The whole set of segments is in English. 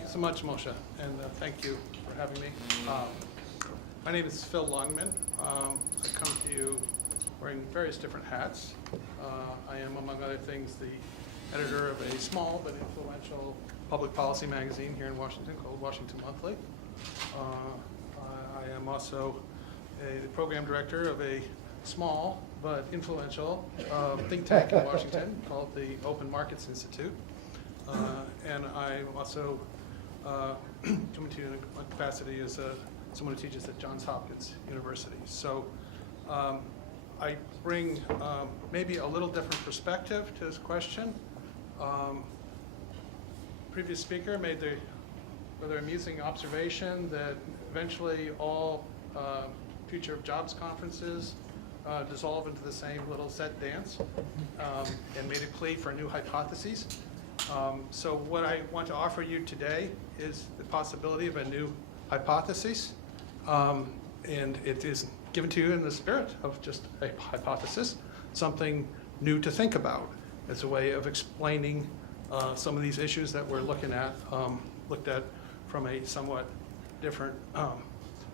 Thank you so much, Moshe, and thank you for having me. My name is Phil Longman. I come to you wearing various different hats. I am, among other things, the editor of a small but influential public policy magazine here in Washington called Washington Monthly. I am also the program director of a small but influential think tank in Washington called the Open Markets Institute. And I'm also coming to you in a capacity as someone who teaches at Johns Hopkins University. So I bring maybe a little different perspective to this question. Previous speaker made the rather amusing observation that eventually all future of jobs conferences dissolve into the same little set dance and made a plea for new hypotheses. So what I want to offer you today is the possibility of a new hypothesis. And it is given to you in the spirit of just a hypothesis, something new to think about as a way of explaining some of these issues that we're looking at, looked at from a somewhat different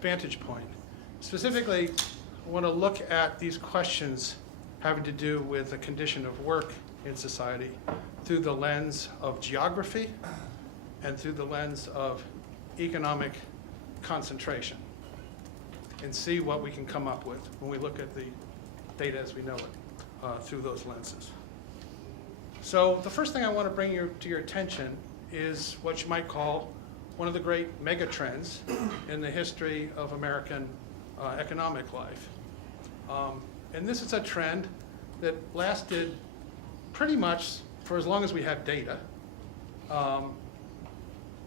vantage point. Specifically, I want to look at these questions having to do with the condition of work in society through the lens of geography and through the lens of economic concentration, and see what we can come up with when we look at the data as we know it through those lenses. So the first thing I want to bring to your attention is what you might call one of the great megatrends in the history of American economic life. And this is a trend that lasted pretty much for as long as we have data.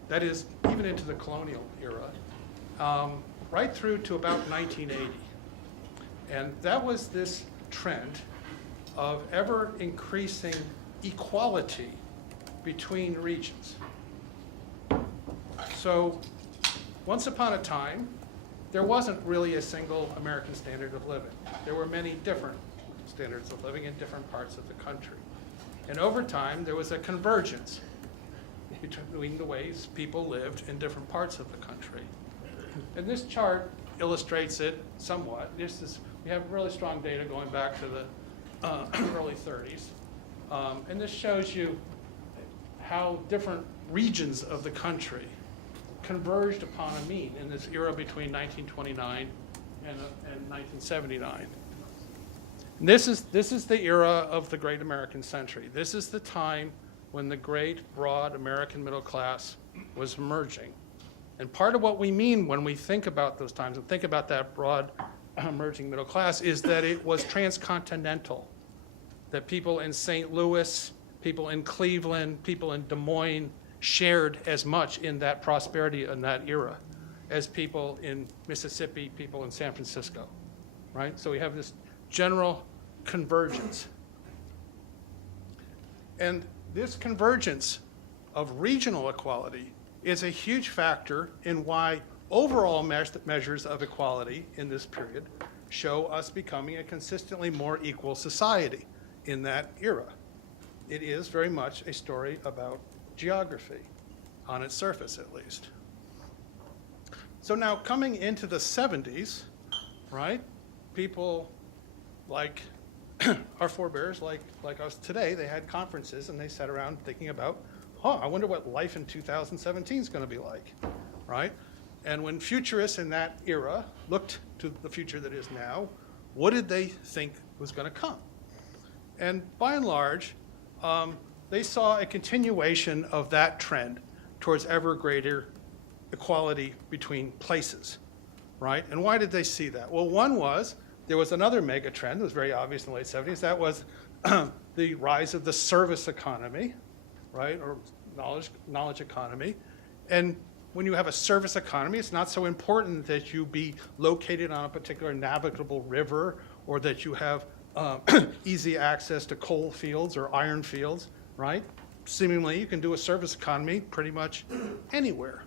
That is, even into the colonial era, right through to about 1980. And that was this trend of ever increasing equality between regions. So once upon a time, there wasn't really a single American standard of living. There were many different standards of living in different parts of the country. And over time, there was a convergence between the ways people lived in different parts of the country. And this chart illustrates it somewhat. We have really strong data going back to the early 30s. And this shows you how different regions of the country converged upon a mean in this era between 1929 and 1979. And this is the era of the Great American Century. This is the time when the great, broad American middle class was emerging. And part of what we mean when we think about those times and think about that broad emerging middle class is that it was transcontinental, that people in St. Louis, people in Cleveland, people in Des Moines shared as much in that prosperity in that era as people in Mississippi, people in San Francisco, right? So we have this general convergence. And this convergence of regional equality is a huge factor in why overall measures of equality in this period show us becoming a consistently more equal society in that era. It is very much a story about geography, on its surface at least. So now coming into the 70s, right, people like our forebears, like us today, they had conferences and they sat around thinking about, I wonder what life in 2017 is going to be like, right? And when futurists in that era looked to the future that is now, what did they think was going to come? And by and large, they saw a continuation of that trend towards ever greater equality between places, right? And why did they see that? Well, one was, there was another mega trend that was very obvious in the late 70s. That was the rise of the service economy, right, or knowledge economy. And when you have a service economy, it's not so important that you be located on a particular navigable river or that you have easy access to coal fields or iron fields, right? Seemingly, you can do a service economy pretty much anywhere.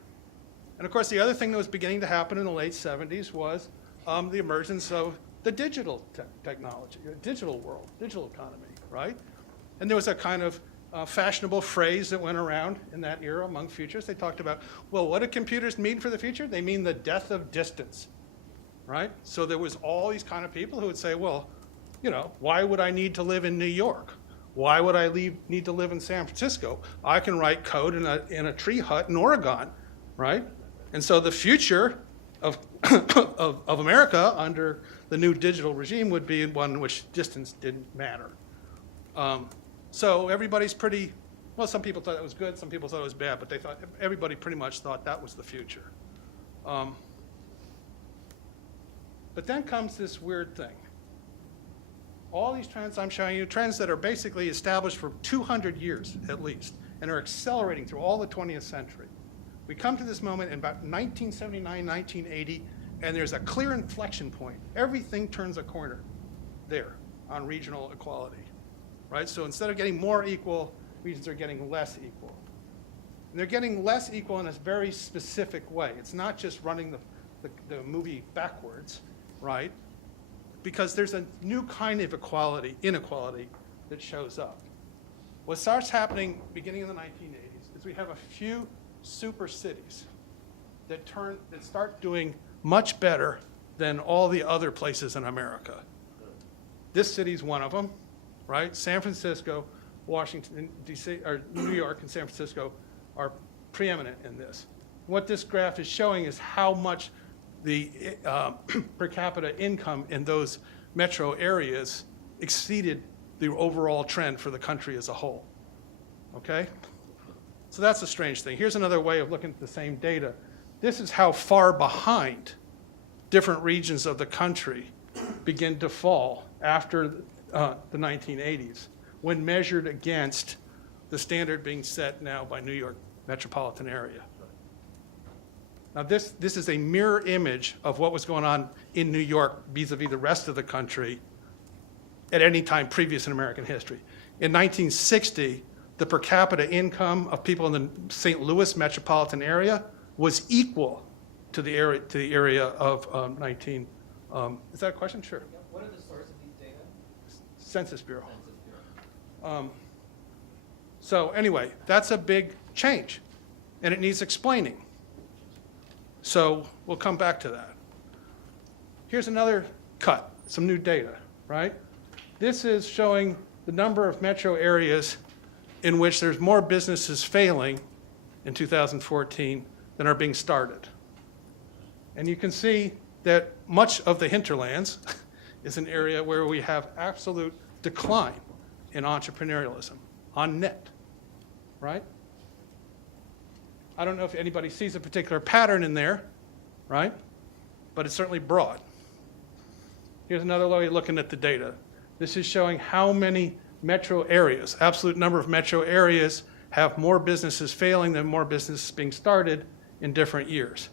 And of course, the other thing that was beginning to happen in the late 70s was the emergence of the digital technology, digital world, digital economy, right? And there was a kind of fashionable phrase that went around in that era among futurists. They talked about, well, what do computers mean for the future? They mean the death of distance, right? So there was all these kind of people who would say, well, you know, why would I need to live in New York? Why would I need to live in San Francisco? I can write code in a tree hut in Oregon, right? And so the future of, of America under the new digital regime would be one in which distance didn't matter. So everybody's pretty, well, some people thought it was good, some people thought it was bad, but they thought, everybody pretty much thought that was the future. But then comes this weird thing. All these trends I'm showing you, trends that are basically established for 200 years at least, and are accelerating through all the 20th century. We come to this moment in about 1979, 1980, and there's a clear inflection point. Everything turns a corner there on regional equality, right? So instead of getting more equal, regions are getting less equal. And they're getting less equal in a very specific way. It's not just running the movie backwards, right? Because there's a new kind of inequality that shows up. What starts happening beginning in the 1980s is we have a few super cities that start doing much better than all the other places in America. This city's one of them, right? San Francisco, Washington, D.C., or New York and San Francisco are preeminent in this. What this graph is showing is how much the per capita income in those metro areas exceeded the overall trend for the country as a whole, okay? So that's a strange thing. Here's another way of looking at the same data. This is how far behind different regions of the country begin to fall after the 1980s when measured against the standard being set now by New York metropolitan area. Now this is a mirror image of what was going on in New York vis-a-vis the rest of the country at any time previous in American history. In 1960, the per capita income of people in the St. Louis metropolitan area was equal to the area of is that a question? Sure. Yeah. What are the sources of these data? Census Bureau. Census Bureau. So anyway, that's a big change, and it needs explaining. So we'll come back to that. Here's another cut, some new data, right? This is showing the number of metro areas in which there's more businesses failing in 2014 than are being started. And you can see that much of the hinterlands is an area where we have absolute decline in entrepreneurialism on net, right? I don't know if anybody sees a particular pattern in there, right? But it's certainly broad. Here's another way of looking at the data. This is showing how many metro areas, absolute number of metro areas, have more businesses failing than more businesses being started in different years.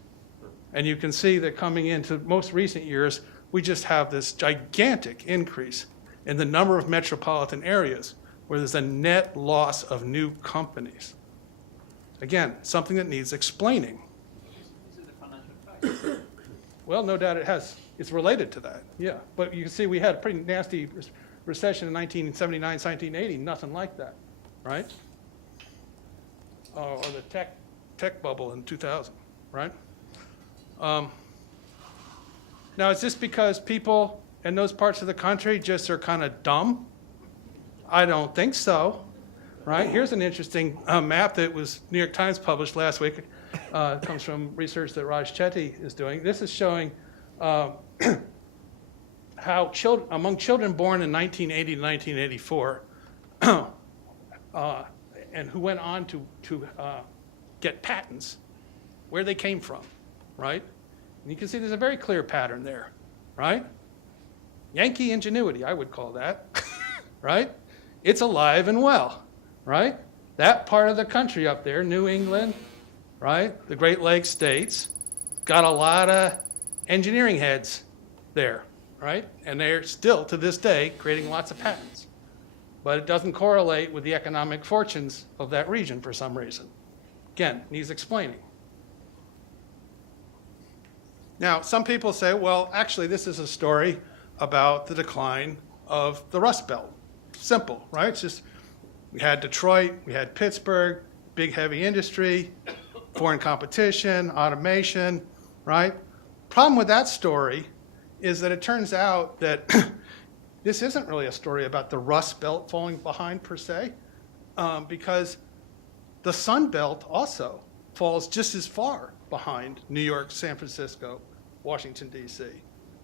And you can see that coming into most recent years, we just have this gigantic increase in the number of metropolitan areas where there's a net loss of new companies. Again, something that needs explaining. These are the financial facts. Well, no doubt it has. It's related to that, yeah. But you can see we had a pretty nasty recession in 1979, 1980, nothing like that, right? Or the tech bubble in 2000, right? Now, is this because people in those parts of the country just are kind of dumb? I don't think so, right? Here's an interesting map that was New York Times published last week. It comes from research that Raj Chetty is doing. This is showing how among children born in 1980 to 1984 and who went on to get patents, where they came from, right? And you can see there's a very clear pattern there, right? Yankee ingenuity, I would call that, right? It's alive and well, right? That part of the country up there, New England, right? The Great Lakes states, got a lot of engineering heads there, right? And they're still, to this day, creating lots of patents. But it doesn't correlate with the economic fortunes of that region for some reason. Again, needs explaining. Now, some people say, well, actually, this is a story about the decline of the Rust Belt. Simple, right? It's just We had Detroit, we had Pittsburgh, big heavy industry, foreign competition, automation, right? Problem with that story is that it turns out that this isn't really a story about the Rust Belt falling behind per se, because the Sun Belt also falls just as far behind New York, San Francisco, Washington, D.C.,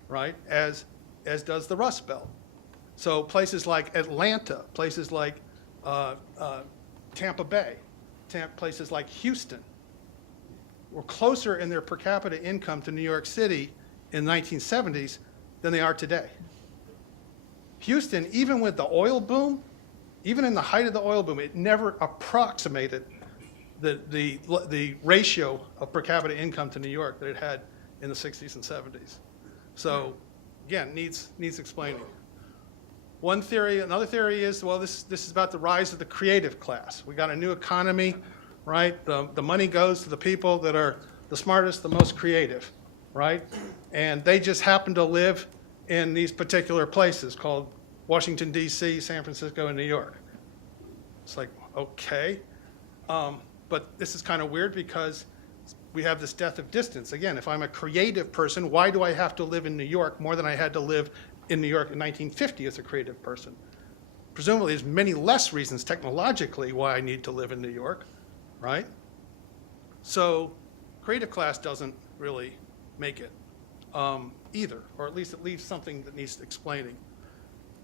right, as does the Rust Belt. So places like Atlanta, places like Tampa Bay, places like Houston were closer in their per capita income to New York City in the 1970s than they are today. Houston, even with the oil boom, even in the height of the oil boom, it never approximated the ratio of per capita income to New York that it had in the 60s and 70s. So again, needs explaining. One theory, another theory is, well, this is about the rise of the creative class. We got a new economy, right? The money goes to the people that are the smartest, the most creative, right? And they just happen to live in these particular places called Washington, D.C., San Francisco, and New York. It's like, okay. But this is kind of weird because we have this death of distance. Again, if I'm a creative person, why do I have to live in New York more than I had to live in New York in 1950 as a creative person? Presumably, there's many less reasons technologically why I need to live in New York, right? So creative class doesn't really make it either, or at least it leaves something that needs explaining.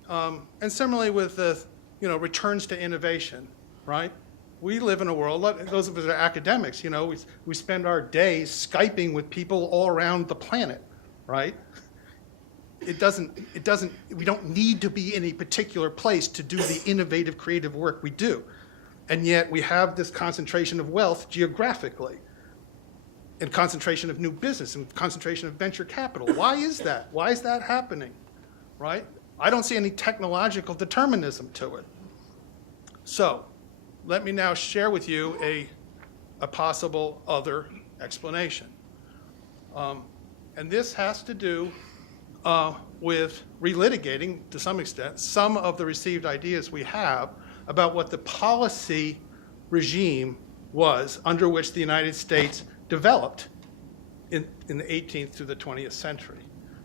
And similarly with the returns to innovation, right? We live in a world, those of us that are academics, we spend our days Skyping with people all around the planet, right? We don't need to be in a particular place to do the innovative, creative work we do. And yet we have this concentration of wealth geographically, and concentration of new business, and concentration of venture capital. Why is that? Why is that happening, right? I don't see any technological determinism to it. So let me now share with you a possible other explanation. And this has to do with relitigating, to some extent, some of the received ideas we have about what the policy regime was under which the United States developed in the 18th through the 20th century.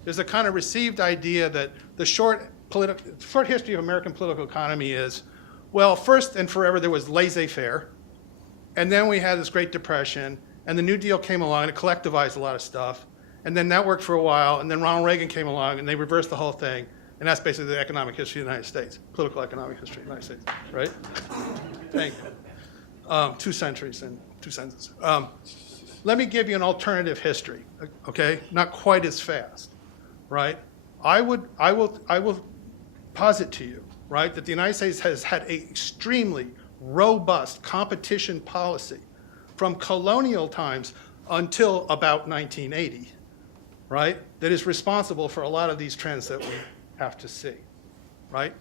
There's a kind of received idea that the short history of American political economy is, well, first and forever there was laissez-faire, and then we had this Great Depression, and the New Deal came along and it collectivized a lot of stuff, and then that worked for a while, and then Ronald Reagan came along and they reversed the whole thing, and that's basically the economic history of the United States, political economic history of the United States, right? Thank you. 2 centuries and 2 sentences. Let me give you an alternative history, okay? Not quite as fast, right? I will posit to you, right, that the United States has had an extremely robust competition policy from colonial times until about 1980, right, that is responsible for a lot of these trends that we have to see, right?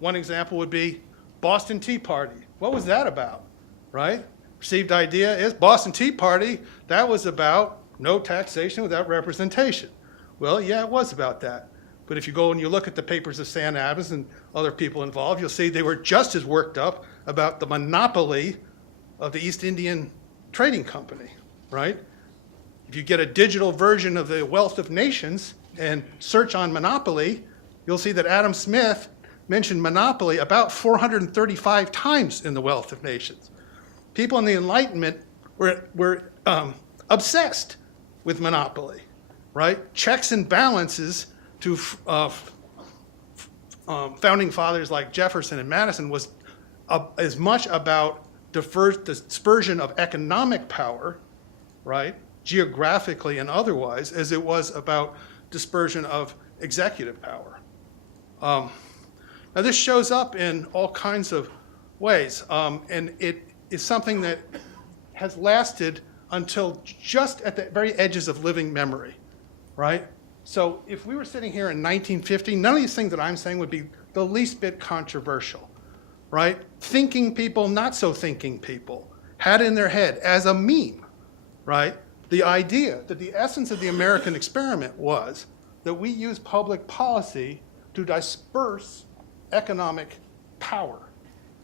One example would be Boston Tea Party. What was that about, right? Received idea is Boston Tea Party, that was about no taxation without representation. Well, yeah, it was about that. But if you go and you look at the papers of Sam Adams and other people involved, you'll see they were just as worked up about the monopoly of the East Indian Trading Company, right? If you get a digital version of the Wealth of Nations and search on monopoly, you'll see that Adam Smith mentioned monopoly about 435 times in the Wealth of Nations. People in the Enlightenment were obsessed with monopoly, right? Checks and balances to founding fathers like Jefferson and Madison was as much about dispersion of economic power, right, geographically and otherwise, as it was about dispersion of executive power. Now this shows up in all kinds of ways, and it is something that has lasted until just at the very edges of living memory, right? So if we were sitting here in 1950, none of these things that I'm saying would be the least bit controversial, right? Thinking people, not so thinking people, had in their head as a meme, right, the idea that the essence of the American experiment was that we use public policy to disperse economic power,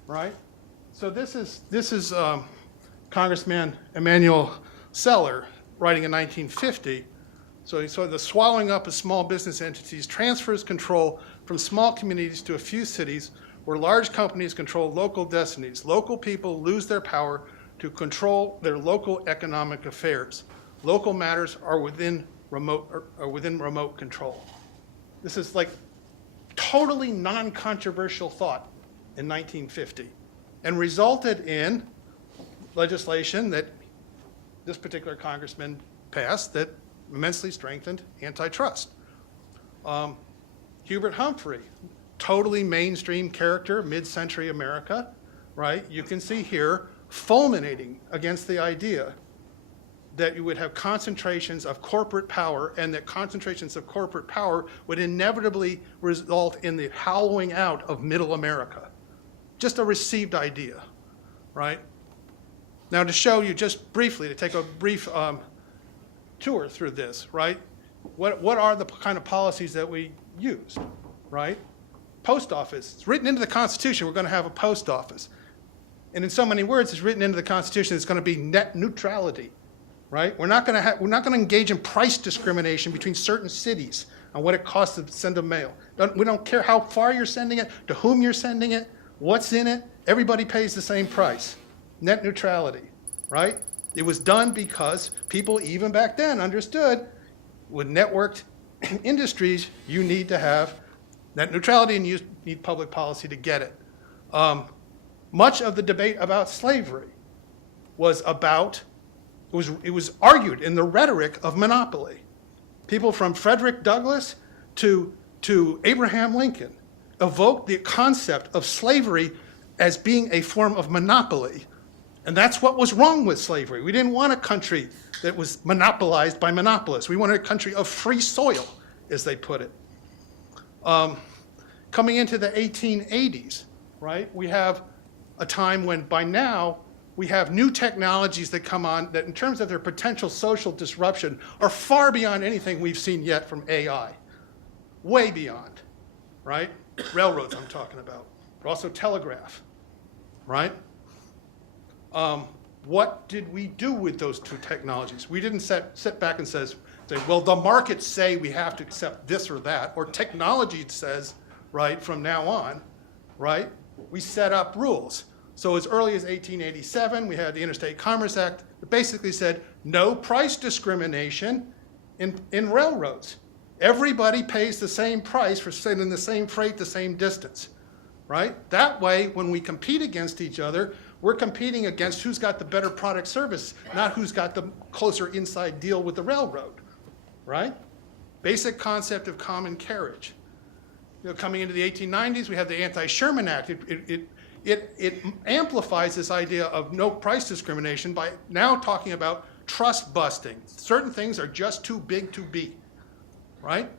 right? So this is Congressman Emanuel Seller writing in 1950. So he saw the swallowing up of small business entities transfers control from small communities to a few cities where large companies control local destinies. Local people lose their power to control their local economic affairs. Local matters are within remote control. This is like totally non-controversial thought in 1950 and resulted in legislation that this particular congressman passed that immensely strengthened antitrust. Hubert Humphrey, totally mainstream character, mid-century America, right? You can see here fulminating against the idea that you would have concentrations of corporate power and that concentrations of corporate power would inevitably result in the hollowing out of middle America. Just a received idea, right? Now to show you just briefly, to take a brief tour through this, right? What are the kind of policies that we used, right? Post office. It's written into the Constitution we're going to have a post office. And in so many words, it's written into the Constitution it's going to be net neutrality, right? We're not going to engage in price discrimination between certain cities on what it costs to send a mail. We don't care how far you're sending it, to whom you're sending it, what's in it. Everybody pays the same price. Net neutrality, right? It was done because people even back then understood with networked industries, you need to have net neutrality and you need public policy to get it. Much of the debate about slavery was about, it was argued in the rhetoric of monopoly. People from Frederick Douglass to Abraham Lincoln evoked the concept of slavery as being a form of monopoly. And that's what was wrong with slavery. We didn't want a country that was monopolized by monopolists. We wanted a country of free soil, as they put it. Coming into the 1880s, right, we have a time when by now we have new technologies that come on that in terms of their potential social disruption are far beyond anything we've seen yet from AI. Way beyond, right? Railroads I'm talking about, but also telegraph, right? What did we do with those two technologies? We didn't sit back and say, well, the markets say we have to accept this or that, or technology says, right, from now on, right? We set up rules. So as early as 1887, we had the Interstate Commerce Act that basically said no price discrimination in railroads. Everybody pays the same price for sending the same freight the same distance, right? That way, when we compete against each other, we're competing against who's got the better product service, not who's got the closer inside deal with the railroad, right? Basic concept of common carriage. You know, coming into the 1890s, we have the Anti-Sherman Act. It amplifies this idea of no price discrimination by now talking about trust busting. Certain things are just too big to be, right?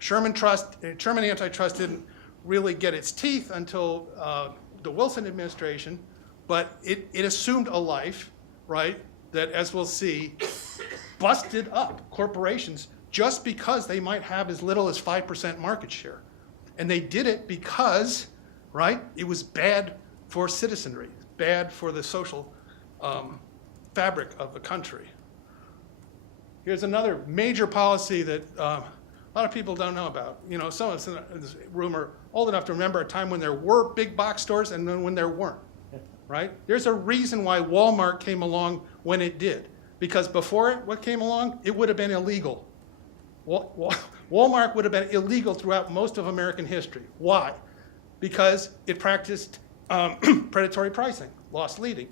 Sherman antitrust didn't really get its teeth until the Wilson administration, but it assumed a life, right, that, as we'll see, busted up corporations just because they might have as little as 5% market share. And they did it because, right, it was bad for citizenry, bad for the social fabric of the country. Here's another major policy that a lot of people don't know about. You know, some of us in this room are old enough to remember a time when there were big box stores and then when there weren't, right? There's a reason why Walmart came along when it did. Because before it, what came along? It would have been illegal. Walmart would have been illegal throughout most of American history. Why? Because it practiced predatory pricing, loss leading.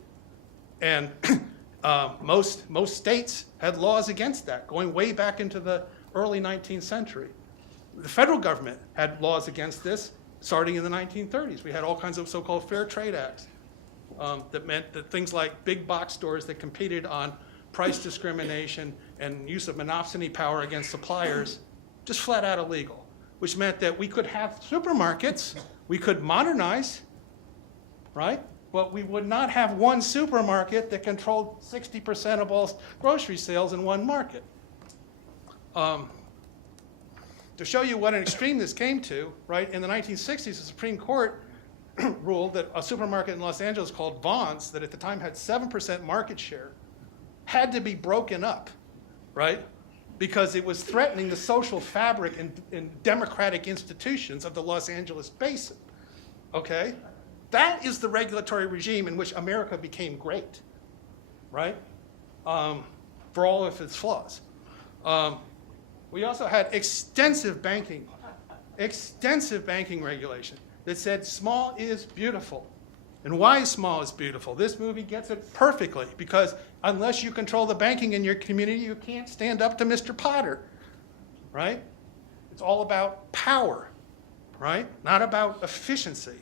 And most states had laws against that, going way back into the early 19th century. The federal government had laws against this starting in the 1930s. We had all kinds of so-called fair trade acts that meant that things like big box stores that competed on price discrimination and use of monopsony power against suppliers, just flat out illegal, which meant that we could have supermarkets, we could modernize, right? But we would not have one supermarket that controlled 60% of all grocery sales in one market. To show you what an extreme this came to, right, in the 1960s, the Supreme Court ruled that a supermarket in Los Angeles called Vaughn's, that at the time had 7% market share, had to be broken up, right? Because it was threatening the social fabric and democratic institutions of the Los Angeles basin, okay? That is the regulatory regime in which America became great, right? For all of its flaws. We also had extensive banking regulation that said small is beautiful. And why small is beautiful? This movie gets it perfectly, because unless you control the banking in your community, you can't stand up to Mr. Potter, right? It's all about power, right? Not about efficiency,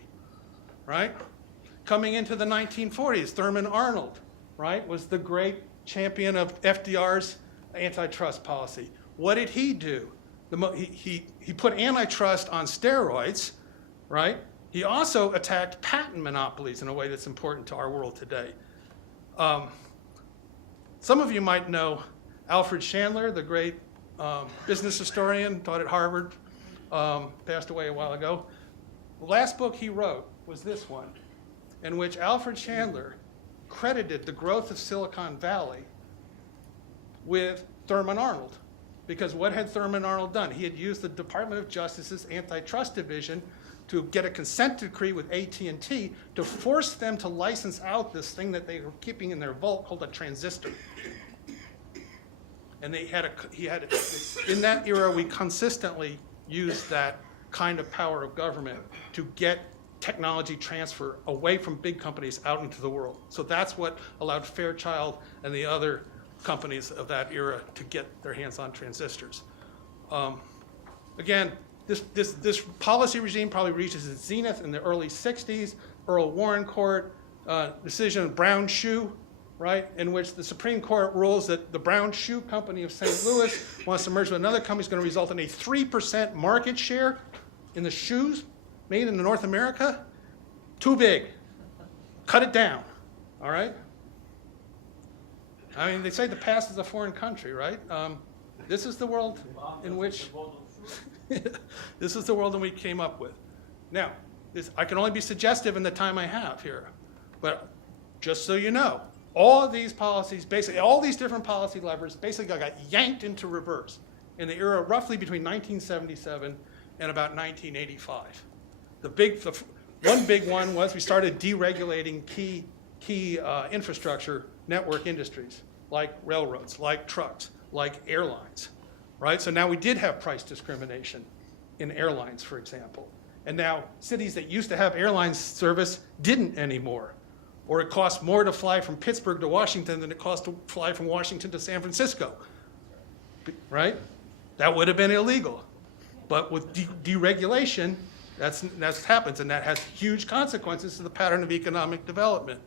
right? Coming into the 1940s, Thurmond Arnold, right, was the great champion of FDR's antitrust policy. What did he do? He put antitrust on steroids, right? He also attacked patent monopolies in a way that's important to our world today. Some of you might know Alfred Chandler, the great business historian, taught at Harvard, passed away a while ago. The last book he wrote was this one, in which Alfred Chandler credited the growth of Silicon Valley with Thurmond Arnold. Because what had Thurmond Arnold done? He had used the Department of Justice's antitrust division to get a consent decree with AT&T to force them to license out this thing that they were keeping in their vault called a transistor. And in that era, we consistently used that kind of power of government to get technology transfer away from big companies out into the world. So that's what allowed Fairchild and the other companies of that era to get their hands on transistors. Again, this policy regime probably reaches its zenith in the early 60s. Earl Warren Court decision of Brown Shoe, right, in which the Supreme Court rules that the Brown Shoe Company of St. Louis wants to merge with another company, is going to result in a 3% market share in the shoes made in North America. Too big. Cut it down, all right? I mean, they say the past is a foreign country, right? This is the world in which this is the world that we came up with. Now, I can only be suggestive in the time I have here, but just so you know, all of these policies, basically all these different policy levers basically got yanked into reverse in the era roughly between 1977 and about 1985. One big one was we started deregulating key infrastructure network industries like railroads, like trucks, like airlines, right? So now we did have price discrimination in airlines, for example. And now cities that used to have airline service didn't anymore. Or it cost more to fly from Pittsburgh to Washington than it cost to fly from Washington to San Francisco, right? That would have been illegal. But with deregulation, that's happens, and that has huge consequences to the pattern of economic development.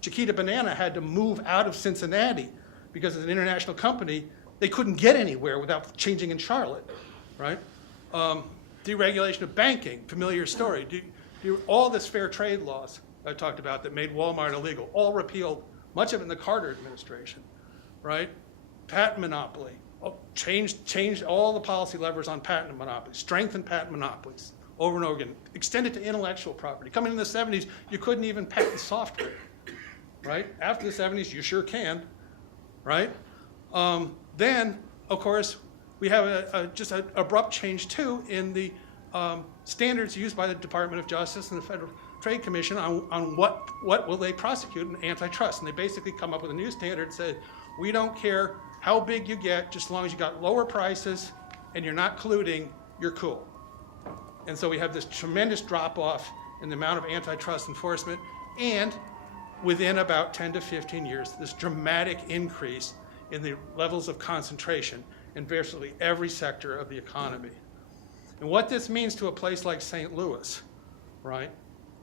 Chiquita Banana had to move out of Cincinnati because as an international company, they couldn't get anywhere without changing in Charlotte, right? Deregulation of banking, familiar story. All this fair trade laws I talked about that made Walmart illegal, all repealed, much of it in the Carter administration, right? Patent monopoly, changed all the policy levers on patent monopolies, strengthened patent monopolies over and over again, extended to intellectual property. Coming in the 70s, you couldn't even patent software, right? After the 70s, you sure can, right? Then, of course, we have just an abrupt change, too, in the standards used by the Department of Justice and the Federal Trade Commission on what will they prosecute in antitrust. And they basically come up with a new standard that said, we don't care how big you get, just as long as you got lower prices and you're not colluding, you're cool. And so we have this tremendous drop-off in the amount of antitrust enforcement, and within about 10 to 15 years, this dramatic increase in the levels of concentration in virtually every sector of the economy. And what this means to a place like St. Louis, right,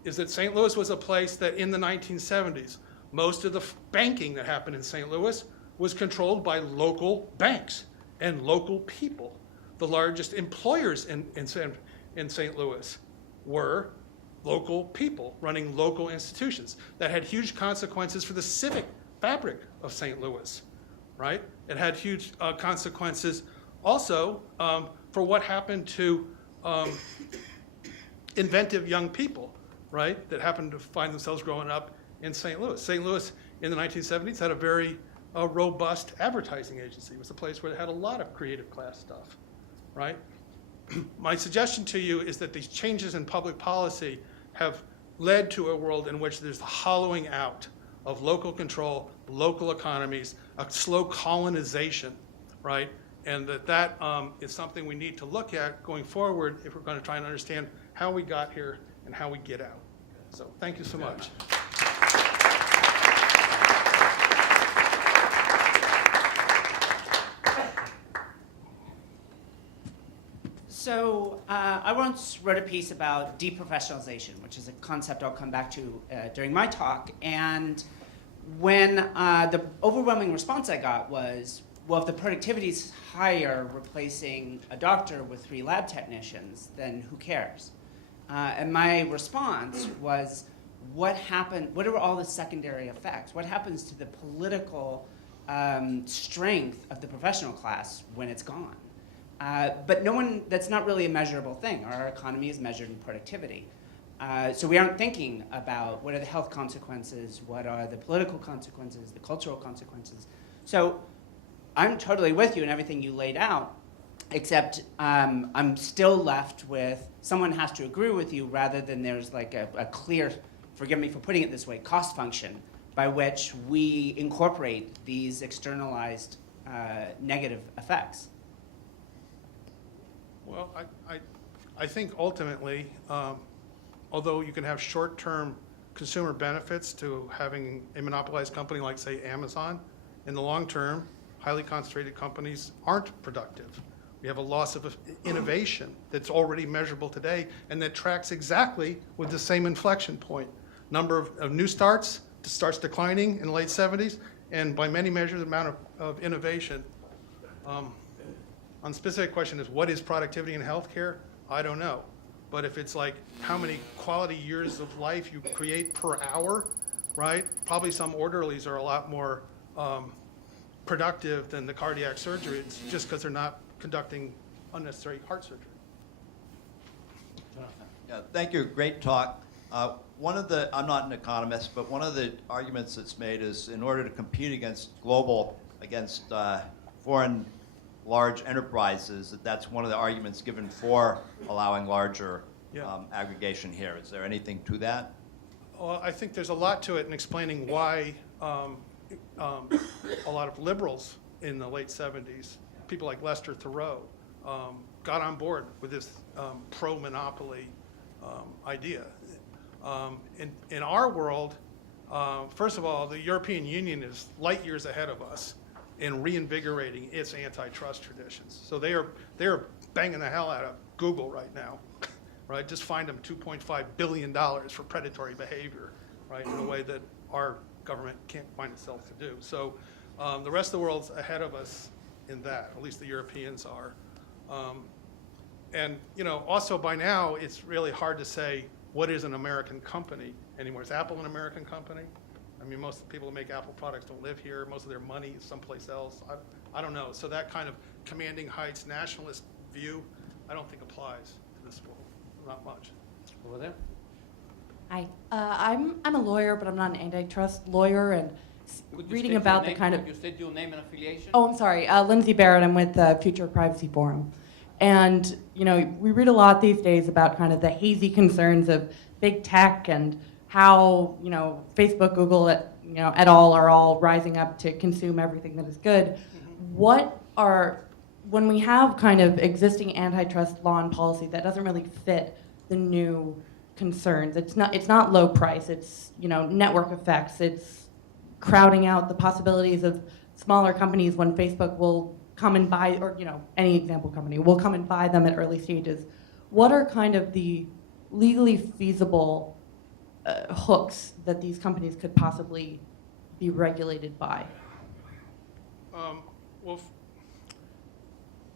is that St. Louis was a place that in the 1970s, most of the banking that happened in St. Louis was controlled by local banks and local people. The largest employers in St. Louis were local people running local institutions. That had huge consequences for the civic fabric of St. Louis, right? It had huge consequences also for what happened to inventive young people. right, that happened to find themselves growing up in St. Louis. St. Louis in the 1970s had a very robust advertising agency. It was a place where they had a lot of creative class stuff, right? My suggestion to you is that these changes in public policy have led to a world in which there's the hollowing out of local control, local economies, a slow colonization, right? And that is something we need to look at going forward if we're going to try and understand how we got here and how we get out. So thank you so much. So I once wrote a piece about deprofessionalization, which is a concept I'll come back to during my talk. And when the overwhelming response I got was, well, if the productivity is higher replacing a doctor with 3 lab technicians, then who cares? And my response was, what happened? What are all the secondary effects? What happens to the political strength of the professional class when it's gone? But that's not really a measurable thing. Our economy is measured in productivity. So we aren't thinking about what are the health consequences, what are the political consequences, the cultural consequences. So I'm totally with you in everything you laid out, except I'm still left with someone has to agree with you rather than there's like a clear, forgive me for putting it this way, cost function by which we incorporate these externalized negative effects. Well, I think ultimately, although you can have short-term consumer benefits to having a monopolized company like, say, Amazon, in the long term, highly concentrated companies aren't productive. We have a loss of innovation that's already measurable today and that tracks exactly with the same inflection point. Number of new starts declining in the late 70s, and by many measures, the amount of innovation. On specific question is, what is productivity in healthcare? I don't know. But if it's like how many quality years of life you create per hour, right? Probably some orderlies are a lot more productive than the cardiac surgery. It's just because they're not conducting unnecessary heart surgery. Yeah, thank you. Great talk. I'm not an economist, but one of the arguments that's made is in order to compete against foreign large enterprises, that's one of the arguments given for allowing larger aggregation here. Is there anything to that? Well, I think there's a lot to it in explaining why a lot of liberals in the late 70s, people like Lester Thoreau, got on board with this pro-monopoly idea. In our world, first of all, the European Union is light years ahead of us in reinvigorating its antitrust traditions. So they are banging the hell out of Google right now, right? Just fined them $2.5 billion for predatory behavior, right? In a way that our government can't find itself to do. So the rest of the world's ahead of us in that, at least the Europeans are. And also by now, it's really hard to say what is an American company anymore. Is Apple an American company? I mean, most people who make Apple products don't live here. Most of their money is someplace else. I don't know. So that kind of commanding heights nationalist view, I don't think applies to this world. Not much. Over there. Hi, I'm a lawyer, but I'm not an antitrust lawyer, and reading about the kind of. Could you state your name and affiliation? Oh, I'm sorry, Lindsay Barrett. I'm with the Future Privacy Forum, and we read a lot these days about kind of the hazy concerns of big tech and how Facebook, Google, et al. Are all rising up to consume everything that is good. Mm-hmm. When we have kind of existing antitrust law and policy that doesn't really fit the new concerns, it's not low price, it's network effects, it's crowding out the possibilities of smaller companies when Facebook will come and buy, or any example company will come and buy them at early stages. What are kind of the legally feasible hooks that these companies could possibly be regulated by? Well,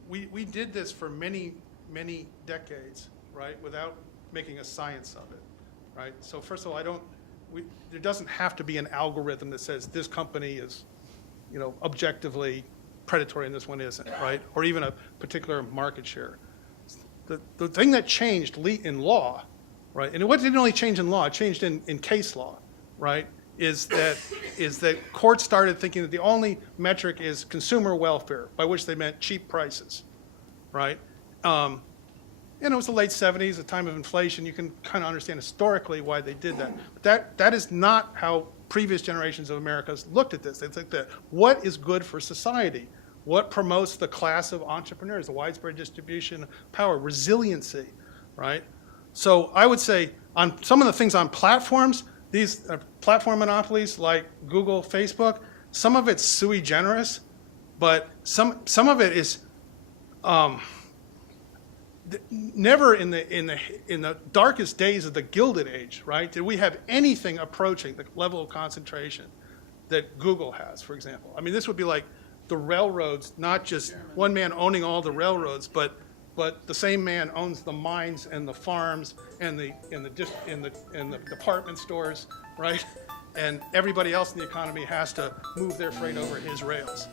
we did this for many, many decades, right, without making a science of it, right? So first of all, there doesn't have to be an algorithm that says this company is, objectively predatory and this one isn't, right? Or even a particular market share. The thing that changed in law right? And what didn't only change in law, it changed in case law, right? Is that courts started thinking that the only metric is consumer welfare, by which they meant cheap prices, right? And it was the late 70s, a time of inflation. You can kind of understand historically why they did that. But that is not how previous generations of Americans looked at this. They think that what is good for society? What promotes the class of entrepreneurs, the widespread distribution of power, resiliency, right? So I would say on some of the things on platforms, these platform monopolies like Google, Facebook, some of it's sui generis, but some of it is never in the darkest days of the Gilded Age, right? Did we have anything approaching the level of concentration that Google has, for example? I mean, this would be like the railroads, not just one man owning all the railroads, but the same man owns the mines and the farms and the department stores, right? And everybody else in the economy has to move their freight over his rails.